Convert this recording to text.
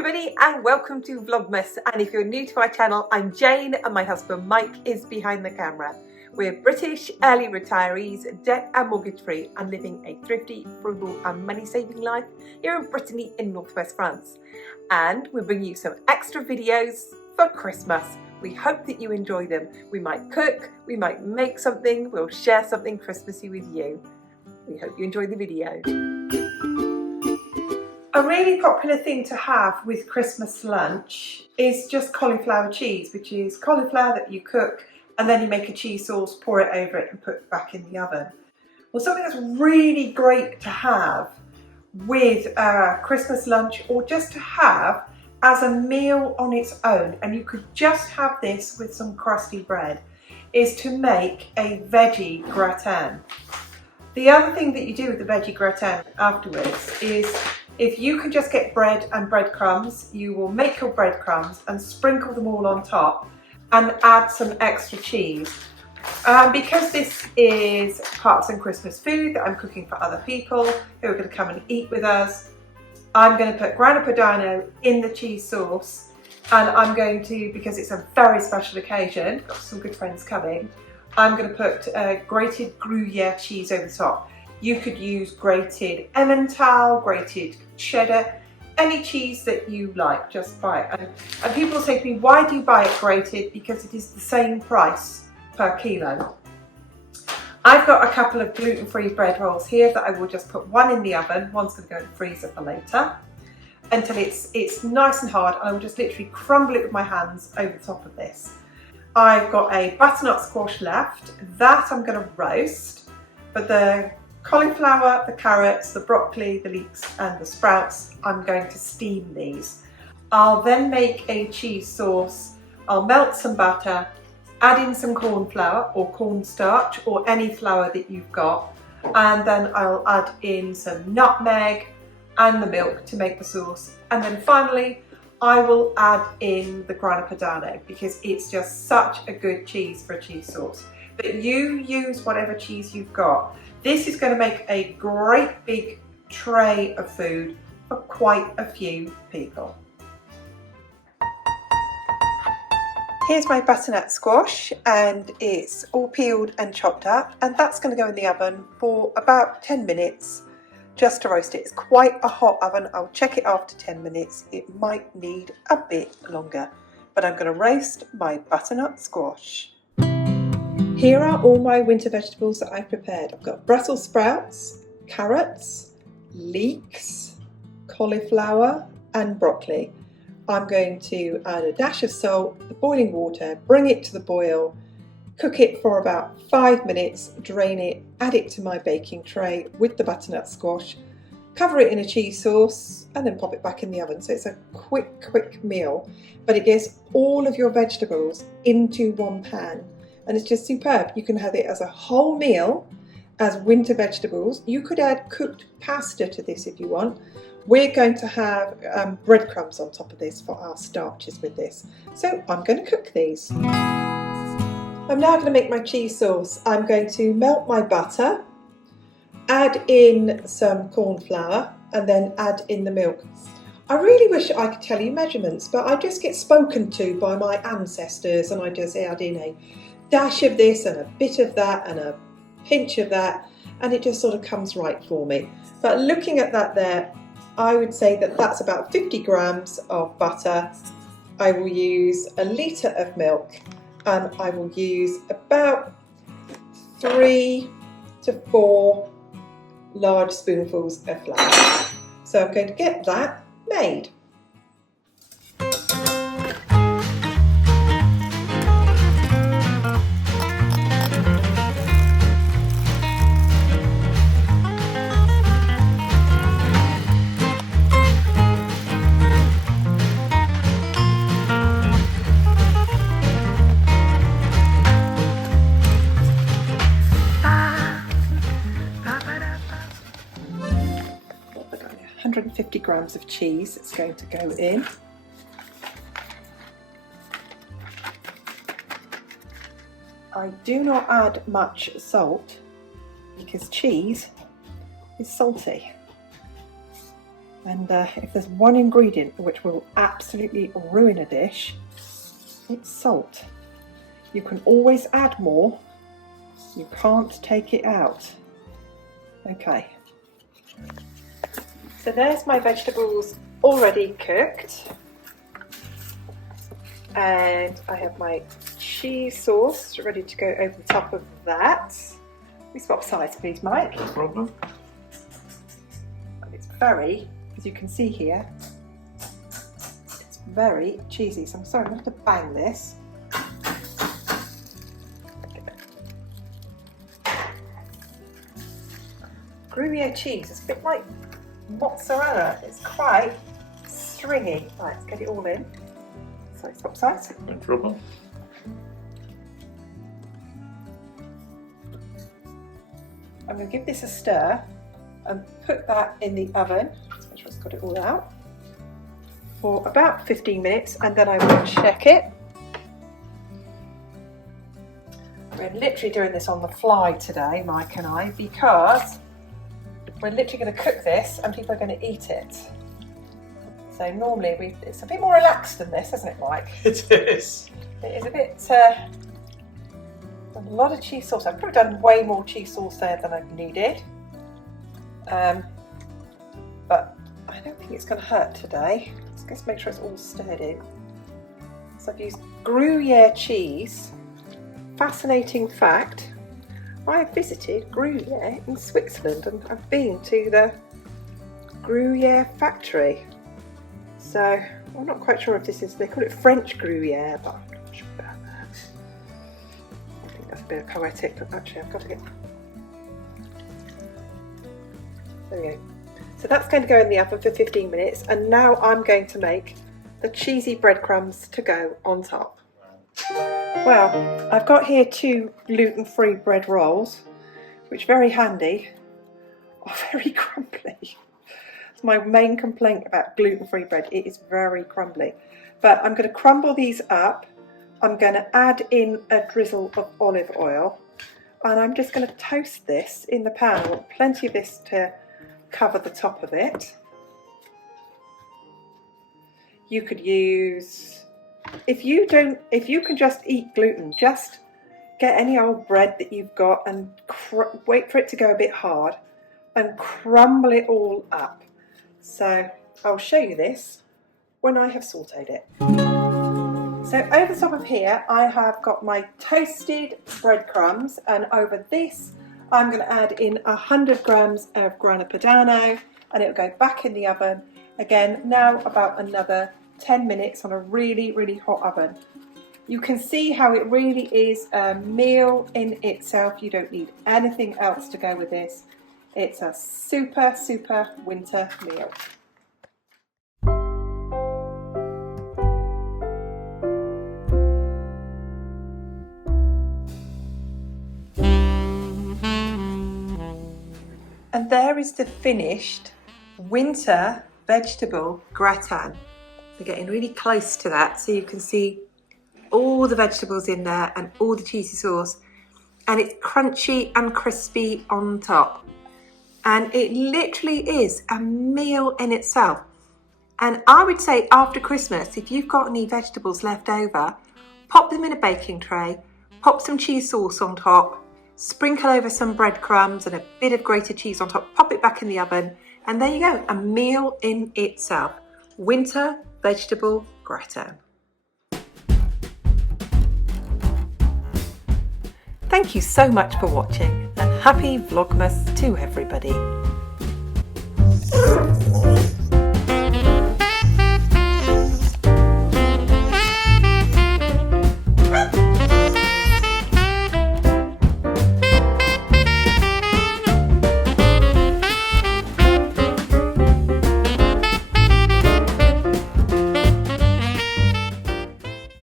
everybody and welcome to Vlogmas, and if you're new to our channel, I'm Jane and my husband Mike is behind the camera. We're British early retirees, debt and mortgage free, and living a thrifty, frugal and money saving life here in Brittany in northwest France. And we're bringing you some extra videos for Christmas. We hope that you enjoy them. We might cook, we might make something, we'll share something Christmassy with you. We hope you enjoy the video. A really popular thing to have with Christmas lunch is just cauliflower cheese, which is cauliflower that you cook and then you make a cheese sauce, pour it over it and put it back in the oven. Well, something that's really great to have with Christmas lunch, or just to have as a meal on its own, and you could just have this with some crusty bread, is to make a veggie gratin. The other thing that you do with the veggie gratin afterwards is, if you can just get bread and breadcrumbs, you will make your breadcrumbs and sprinkle them all on top and add some extra cheese. Because this is part of some Christmas food that I'm cooking for other people who are going to come and eat with us, I'm going to put grana padano in the cheese sauce, and I'm going to, because it's a very special occasion, got some good friends coming, I'm going to put grated Gruyere cheese over the top. You could use grated Emmental, grated cheddar, any cheese that you like, just buy it. And people say to me, why do you buy it grated? Because it is the same price per kilo. I've got a couple of gluten-free bread rolls here that I will just put one in the oven, one's going to go in the freezer for later, until it's nice and hard, and I will just literally crumble it with my hands over the top of this. I've got a butternut squash left, that I'm going to roast, but the cauliflower, the carrots, the broccoli, the leeks and the sprouts, I'm going to steam these. I'll then make a cheese sauce. I'll melt some butter, add in some corn flour or cornstarch or any flour that you've got, and then I'll add in some nutmeg and the milk to make the sauce, and then finally I will add in the grana padano because it's just such a good cheese for a cheese sauce. But you use whatever cheese you've got. This is going to make a great big tray of food for quite a few people. Here's my butternut squash, and it's all peeled and chopped up, and that's going to go in the oven for about 10 minutes just to roast it. It's quite a hot oven. I'll check it after 10 minutes. It might need a bit longer, but I'm going to roast my butternut squash. Here are all my winter vegetables that I've prepared. I've got Brussels sprouts, carrots, leeks, cauliflower and broccoli. I'm going to add a dash of salt, the boiling water, bring it to the boil, cook it for about 5 minutes, drain it, add it to my baking tray with the butternut squash, cover it in a cheese sauce and then pop it back in the oven. So it's a quick meal, but it gets all of your vegetables into one pan. And it's just superb. You can have it as a whole meal, as winter vegetables. You could add cooked pasta to this if you want. We're going to have breadcrumbs on top of this for our starches with this. So I'm going to cook these. I'm now going to make my cheese sauce. I'm going to melt my butter, add in some corn flour, and then add in the milk. I really wish I could tell you measurements, but I just get spoken to by my ancestors, and I just add in a dash of this and a bit of that and a pinch of that, and it just sort of comes right for me. But looking at that there, I would say that that's about 50 grams of butter. I will use a litre of milk, and I will use about 3 to 4 large spoonfuls of flour. So I'm going to get that made. About 150 grams of cheese is going to go in. I do not add much salt because cheese is salty. And if there's one ingredient which will absolutely ruin a dish, it's salt. You can always add more, you can't take it out. Okay, so there's my vegetables already cooked, and I have my cheese sauce ready to go over the top of that. We swap sides, please, Mike. No problem. And it's very, as you can see here, it's very cheesy. So I'm sorry, I'm going to have to bang this. Gruyere cheese is a bit like mozzarella. It's quite stringy. Right, let's get it all in. So swap sides. No trouble. I'm going to give this a stir and put that in the oven. Let's make sure it's got it all out for about 15 minutes, and then I will check it. We're literally doing this on the fly today, Mike and I, because we're literally going to cook this and people are going to eat it. So normally it's a bit more relaxed than this, isn't it, Mike? It is. It is a bit, a lot of cheese sauce. I've probably done way more cheese sauce there than I've needed. But I don't think it's going to hurt today. Let's make sure it's all stirred in. So I've used Gruyere cheese. Fascinating fact, I have visited Gruyere in Switzerland and I've been to the Gruyere factory. So I'm not quite sure if this is, they call it French Gruyere, but I'm not sure about that. I think that's a bit poetic, but actually I've got to get... There we go. So that's going to go in the oven for 15 minutes, and now I'm going to make the cheesy breadcrumbs to go on top. Well, I've got here 2 gluten-free bread rolls, which very handy, are very crumbly. It's my main complaint about gluten-free bread, it is very crumbly. But I'm going to crumble these up, I'm going to add in a drizzle of olive oil, and I'm just going to toast this in the pan. I want plenty of this to cover the top of it. You could use, if you can just eat gluten, just get any old bread that you've got and wait for it to go a bit hard and crumble it all up. So I'll show you this when I have sauteed it. So over the top of here I have got my toasted breadcrumbs, and over this I'm going to add in 100 grams of grana padano, and it'll go back in the oven again now about another 10 minutes on a really, really hot oven. You can see how it really is a meal in itself. You don't need anything else to go with this. It's a super, super winter meal. And there is the finished winter vegetable gratin. We're getting really close to that, so you can see all the vegetables in there and all the cheesy sauce, and it's crunchy and crispy on top. And it literally is a meal in itself. And I would say after Christmas, if you've got any vegetables left over, pop them in a baking tray, pop some cheese sauce on top, sprinkle over some breadcrumbs and a bit of grated cheese on top, pop it back in the oven, and there you go, a meal in itself. Winter vegetable gratin. Thank you so much for watching, and happy Vlogmas to everybody.